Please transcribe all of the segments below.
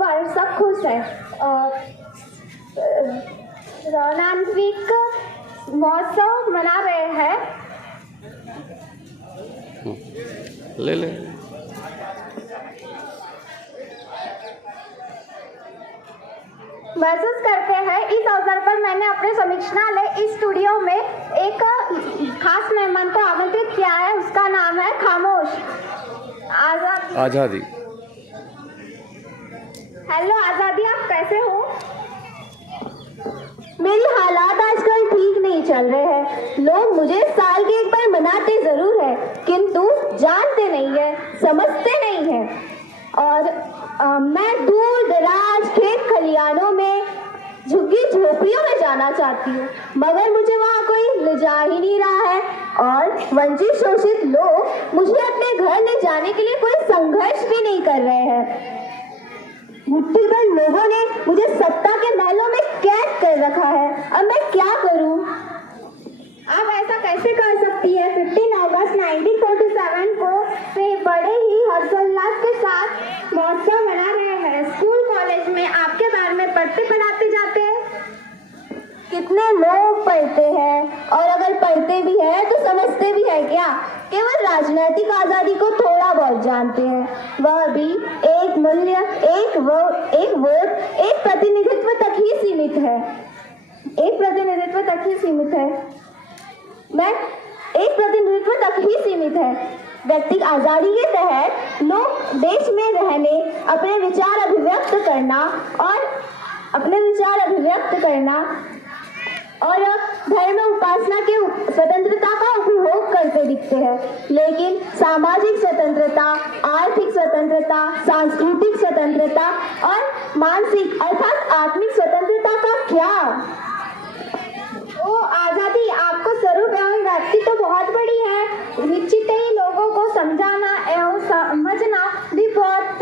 पर सब खुश हैं। रौनक महोत्सव मना रहे हैं। ले ले महसूस करते हैं। इस अवसर पर मैंने अपने समीक्षालय इस स्टूडियो में एक खास मेहमान को आमंत्रित किया है। उसका नाम है खामोश आज़ादी। हेलो आज़ादी, आप कैसे हो? मेरी हालात आजकल ठीक नहीं चल रहे हैं। लोग मुझे साल के एक बार मनाते जरूर है, किंतु जानते नहीं है, समझते नहीं है। और मैं दूर दराज खेत खलियानों में झुग्गी झोपड़ियों में जाना चाहती हूँ, मगर मुझे वहाँ कोई ले जा ही नहीं रहा है। और वंचित शोषित लोग मुझे अपने घर ले जाने के लिए कोई संघर्ष भी नहीं कर रहे हैं। मुट्ठी भर लोगों ने मुझे सत्ता के महलों में कैद कर रखा है। अब मैं क्या करूं? आप ऐसा कैसे कर सकती है? 15 अगस्त 1947 को वे बड़े ही हर्षोल्लास के साथ महोत्सव मना रहे हैं। स्कूल कॉलेज में आपके बारे में पढ़ते पढ़ाते जाते हैं। कितने लोग पढ़ते हैं, और अगर पढ़ते भी हैं तो समझते भी है क्या? केवल राजनीतिक आजादी को थोड़ा बहुत जानते हैं, वह भी एक मूल्य, एक वोट, एक प्रतिनिधित्व तक ही सीमित है। एक प्रतिनिधित्व तक ही सीमित है। एक प्रतिनिधित्व तक ही सीमित है। व्यक्तिगत आजादी के तहत लोग देश में रहने, अपने विचार अभिव्यक्त करना और धर्म उपासना के स्वतंत्रता का उपभोग करते दिखते हैं। लेकिन सामाजिक स्वतंत्रता, आर्थिक स्वतंत्रता, सांस्कृतिक स्वतंत्रता और मानसिक अर्थात आत्मिक स्वतंत्रता का क्या? ओ आजादी, आपको स्वरूप एवं व्यक्तित्व तो बहुत बड़ी है। निश्चित ही लोगों को समझाना एवं समझना भी बहुत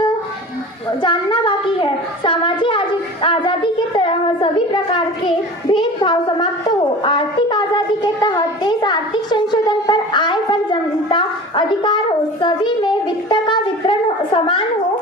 जानना बाकी है। सामाजिक आजादी के तहत सभी प्रकार के भेदभाव समाप्त हो। आर्थिक आजादी के तहत देश आर्थिक संशोधन पर, आय पर जनता अधिकार हो। सभी में वित्त का वितरण समान हो।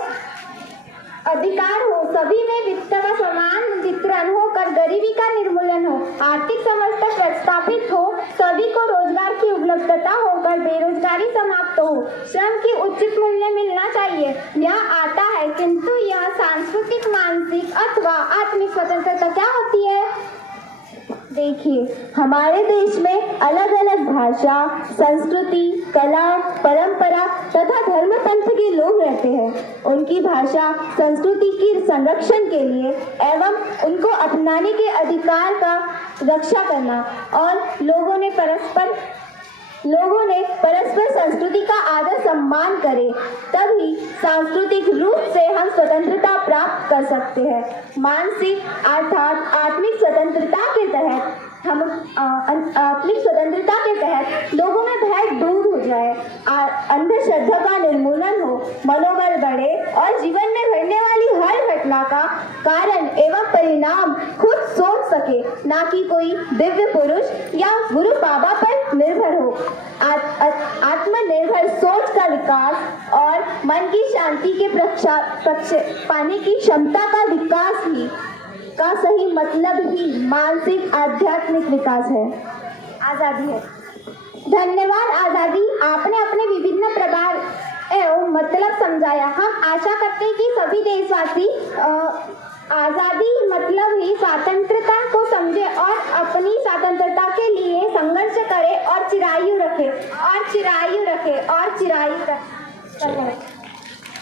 सभी में वित्त का समान वितरण होकर गरीबी का निर्मूलन हो। आर्थिक समता प्रस्थापित हो। सभी को रोजगार की उपलब्धता होकर बेरोजगारी समाप्त हो। श्रम की उचित मूल्य मिलना चाहिए। यह आता है, किंतु यह सांस्कृतिक, मानसिक अथवा आत्मिक स्वतंत्रता क्या होती है? देखिए, हमारे देश में अलग अलग भाषा, संस्कृति, कला, परंपरा तथा धर्म पंथ के लोग रहते हैं। उनकी भाषा, संस्कृति की संरक्षण के लिए एवं उनको अपनाने के अधिकार का रक्षा करना और लोगों ने परस्पर संस्कृति का आदर सम्मान करे, तभी सांस्कृतिक रूप से हम स्वतंत्रता प्राप्त कर सकते हैं। मानसिक अर्थात आत्मिक स्वतंत्रता के तहत लोगों में भय दूर हो जाए, अंधश्रद्धा का निर्मूलन हो, मनोबल बढ़े और जीवन में घटने वाली हर घटना का कारण एवं परिणाम खुद सोच सके, ना कि कोई दिव्य पुरुष या गुरु बाबा पर निर्भर हो। आत्मनिर्भर सोच का विकास और मन की शांति के पाने की क्षमता का विकास ही का सही मतलब ही मानसिक आध्यात्मिक विकास है, आजादी है। धन्यवाद आजादी, आपने अपने विभिन्न प्रकार एवं मतलब समझाया। हम आशा करते हैं कि सभी देशवासी आजादी मतलब ही स्वतंत्रता को समझे और अपनी स्वतंत्रता के लिए संघर्ष करे और चिरायु रखे।